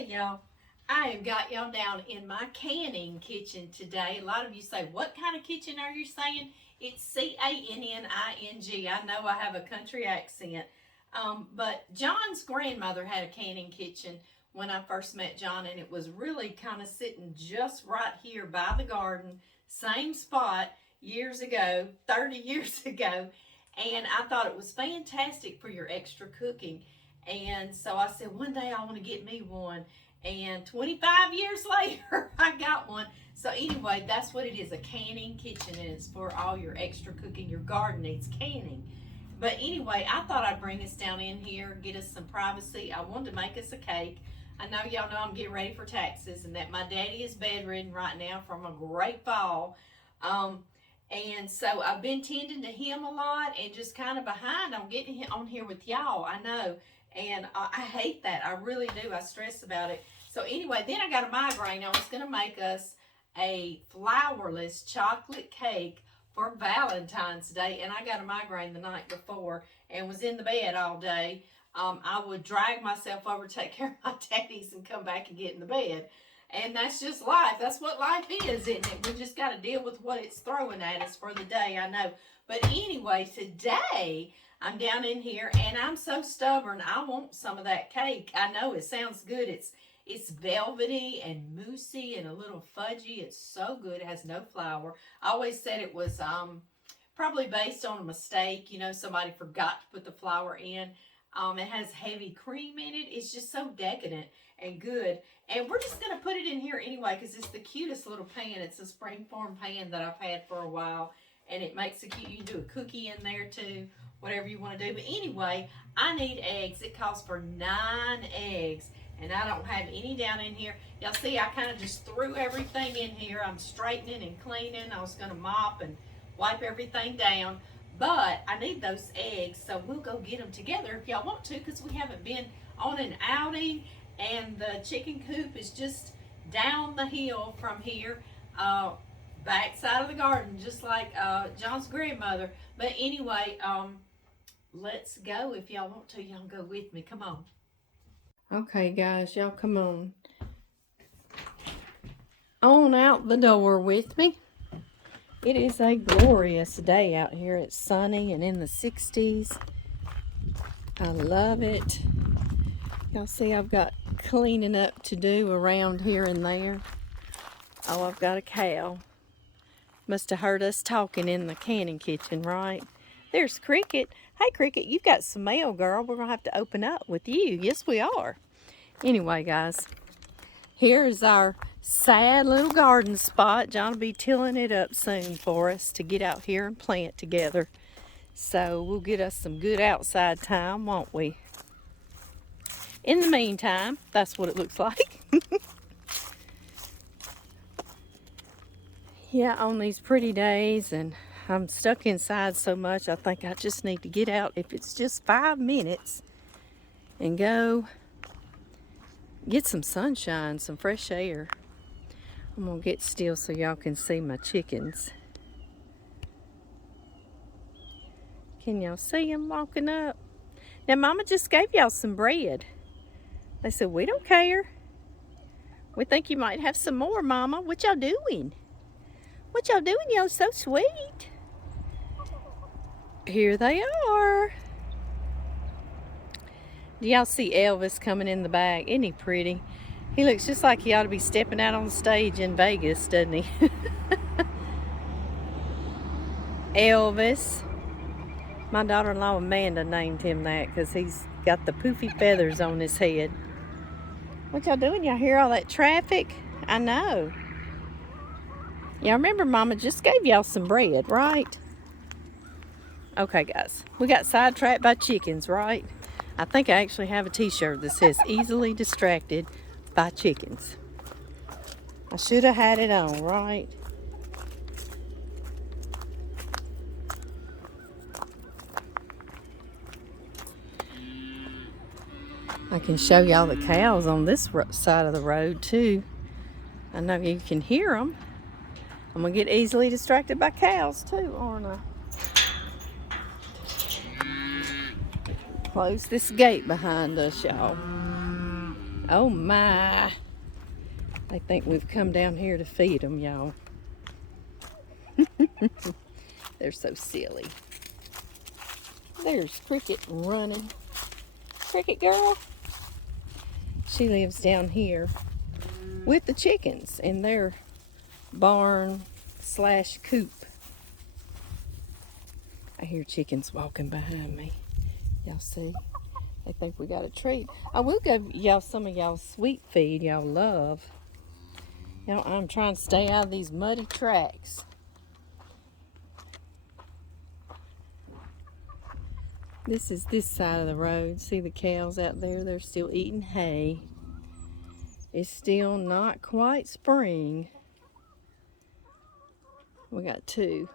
Hey y'all, I have got y'all down in my canning kitchen today. A lot of you say, what kind of kitchen are you saying? It's Canning. I know I have a country accent. But John's grandmother had a canning kitchen when I first met John, and it was really kind of sitting just right here by the garden, same spot years ago, 30 years ago. And I thought it was fantastic for your extra cooking. And so I said, one day I want to get me one. And 25 years later, I got one. So anyway, that's what it is, a canning kitchen. And it's for all your extra cooking. Your garden needs canning. But anyway, I thought I'd bring us down in here, get us some privacy. I wanted to make us a cake. I know y'all know I'm getting ready for taxes and that my daddy is bedridden right now from a great fall. And so I've been tending to him a lot and just kind of behind on getting on here with y'all. I know. And I hate that. I really do. I stress about it. So anyway, then I got a migraine. I was going to make us a flourless chocolate cake for Valentine's Day. And I got a migraine the night before and was in the bed all day. I would drag myself over to take care of my daddies and come back and get in the bed. And that's just life. That's what life is, isn't it? We just got to deal with what it's throwing at us for the day, I know. But anyway, today I'm down in here and I'm so stubborn. I want some of that cake. I know it sounds good. It's velvety and moussey and a little fudgy. It's so good. It has no flour. I always said it was probably based on a mistake. You know, somebody forgot to put the flour in. It has heavy cream in it. It's just so decadent and good. And we're just going to put it in here anyway because it's the cutest little pan. It's a springform pan that I've had for a while. And it makes it cute. You can do a cookie in there too, whatever you want to do. But anyway, I need eggs. It calls for 9 eggs. And I don't have any down in here. Y'all see, I kind of just threw everything in here. I'm straightening and cleaning. I was going to mop and wipe everything down. But I need those eggs, so we'll go get them together if y'all want to, because we haven't been on an outing, and the chicken coop is just down the hill from here, back side of the garden, just like John's grandmother. But anyway, let's go. If y'all want to, y'all go with me. Come on. Okay, guys, y'all come on. On out the door with me. It is a glorious day out here. It's sunny and in the 60s. I love it. Y'all see I've got cleaning up to do around here and there. Oh, I've got a cow. Must have heard us talking in the canning kitchen, right? There's Cricket. Hey, Cricket, you've got some mail, girl. We're going to have to open up with you. Yes, we are. Anyway, guys, here is our sad little garden spot. John will be tilling it up soon for us to get out here and plant together. So we'll get us some good outside time, won't we? In the meantime, that's what it looks like. Yeah, on these pretty days, and I'm stuck inside so much, I think I just need to get out, if it's just 5 minutes, and go get some sunshine, some fresh air. I'm gonna get still so y'all can see my chickens. Can y'all see them walking up? Now, Mama just gave y'all some bread. They said, we don't care. We think you might have some more, Mama. What y'all doing? What y'all doing? Y'all so sweet. Here they are. Do y'all see Elvis coming in the back? Isn't he pretty? He looks just like he ought to be stepping out on the stage in Vegas, doesn't he? Elvis. My daughter-in-law Amanda named him that because he's got the poofy feathers on his head. What y'all doing? Y'all hear all that traffic? I know. Y'all remember Mama just gave y'all some bread, right? Okay, guys. We got sidetracked by chickens, right? I think I actually have a t-shirt that says easily distracted by chickens. I should have had it on, right? I can show y'all the cows on this side of the road too. I know you can hear them. I'm gonna get easily distracted by cows too, aren't I? Close this gate behind us, y'all. Oh my. They think we've come down here to feed them, y'all. They're so silly. There's Cricket running. Cricket girl. She lives down here with the chickens in their barn / coop. I hear chickens walking behind me. Y'all see? They think we got a treat. I will give y'all some of y'all sweet feed y'all love. Y'all, I'm trying to stay out of these muddy tracks. This is this side of the road. See the cows out there? They're still eating hay. It's still not quite spring. We got two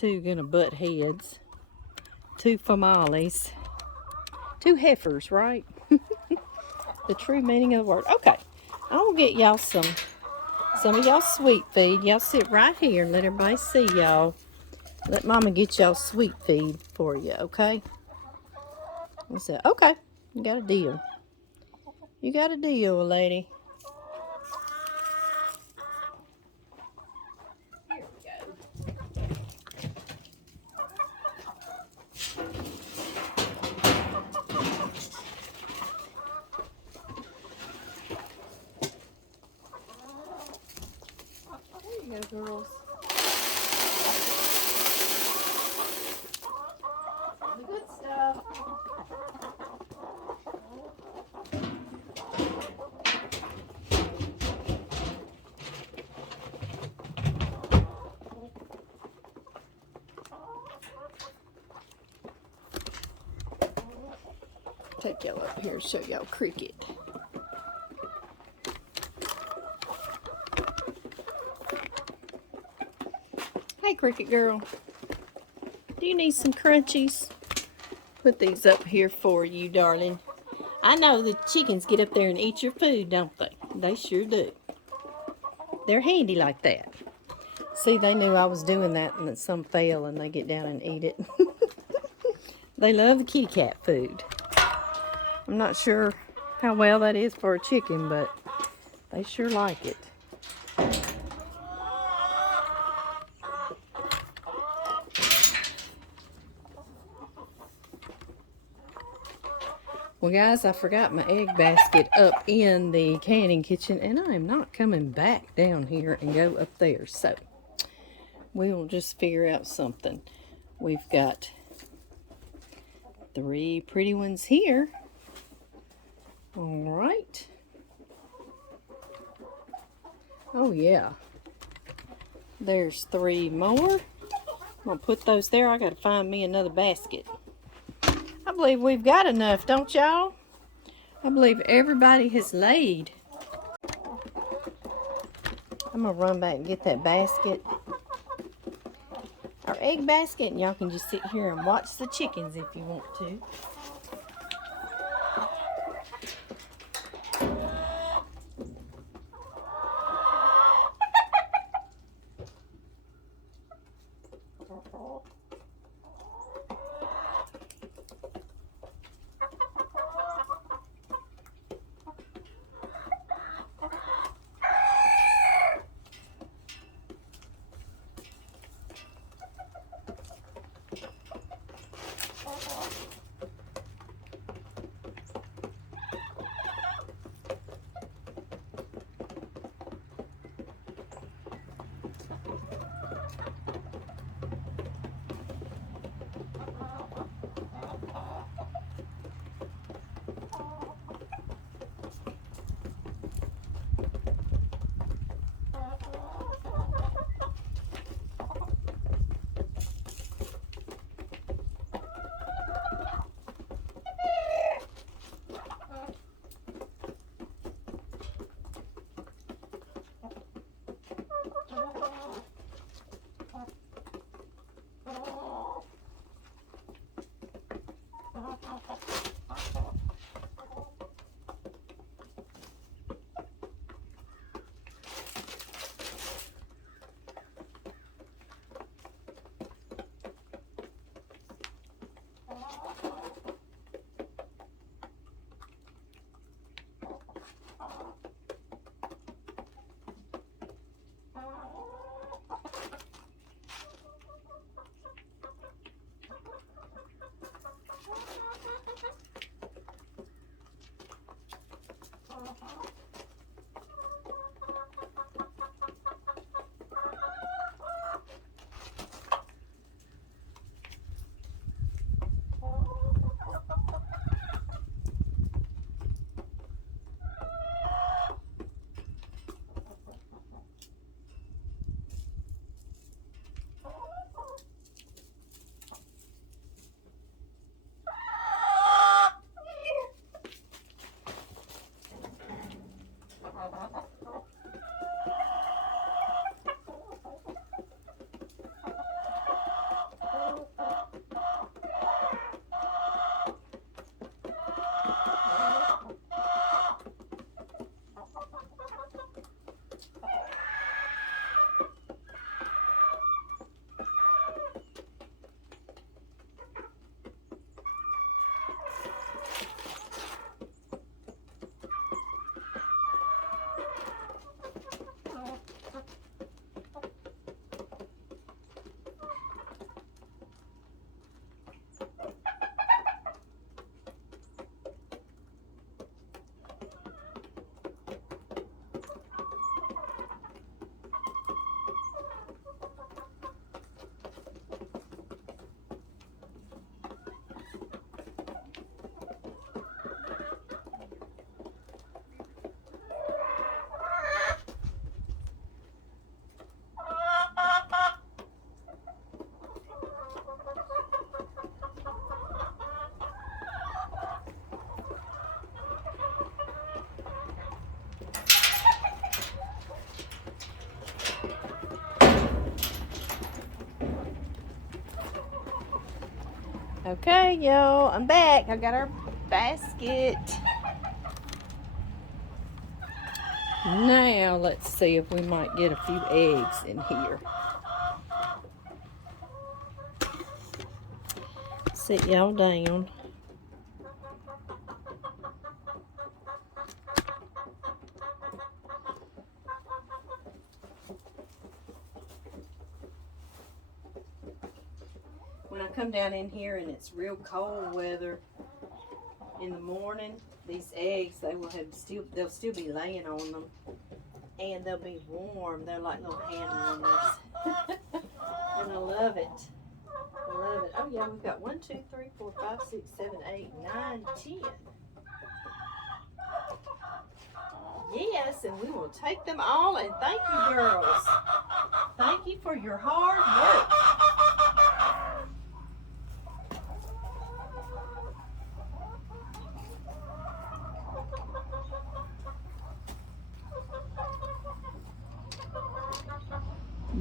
gonna butt heads. 2 famales. 2 heifers, right? The true meaning of the word. Okay, I will get y'all some of y'all sweet feed. Y'all sit right here and let everybody see y'all. Let Mama get y'all sweet feed for you, okay? I said, okay, you got a deal. You got a deal, lady. Here we go. There you go, girls. The good stuff. Take y'all up here and show y'all Cricket. Hey, Cricket girl. Do you need some crunchies? Put these up here for you, darling. I know the chickens get up there and eat your food, don't they? They sure do. They're handy like that. See, they knew I was doing that and that some fail and they get down and eat it. They love the kitty cat food. I'm not sure how well that is for a chicken, but they sure like it. Well, guys, I forgot my egg basket up in the canning kitchen, and I am not coming back down here and go up there. So we will just figure out something. We've got 3 pretty ones here. All right. Oh, yeah. There's 3 more. I'm going to put those there. I got to find me another basket. I believe we've got enough, don't y'all? I believe everybody has laid. I'm going to run back and get that basket. Our egg basket, and y'all can just sit here and watch the chickens if you want to. Okay, y'all, I'm back. I got our basket. Now, let's see if we might get a few eggs in here. Sit y'all down. When I come down in here and it's real cold weather in the morning, these eggs, they'll still be laying on them, and they'll be warm. They're like little hand warmers. And I love it. I love it. Oh yeah, we've got 1, 2, 3, 4, 5, 6, 7, 8, 9, 10. Yes, and we will take them all, and thank you, girls. Thank you for your hard work.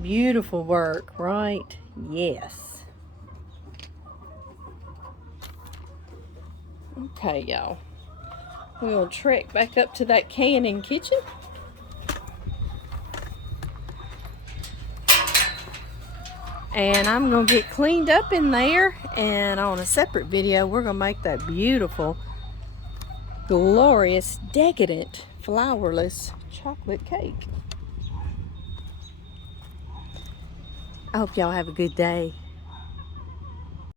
Beautiful work, right? Yes. Okay, y'all. We'll trek back up to that canning kitchen. And I'm going to get cleaned up in there. And on a separate video, we're going to make that beautiful, glorious, decadent, flourless chocolate cake. I hope y'all have a good day.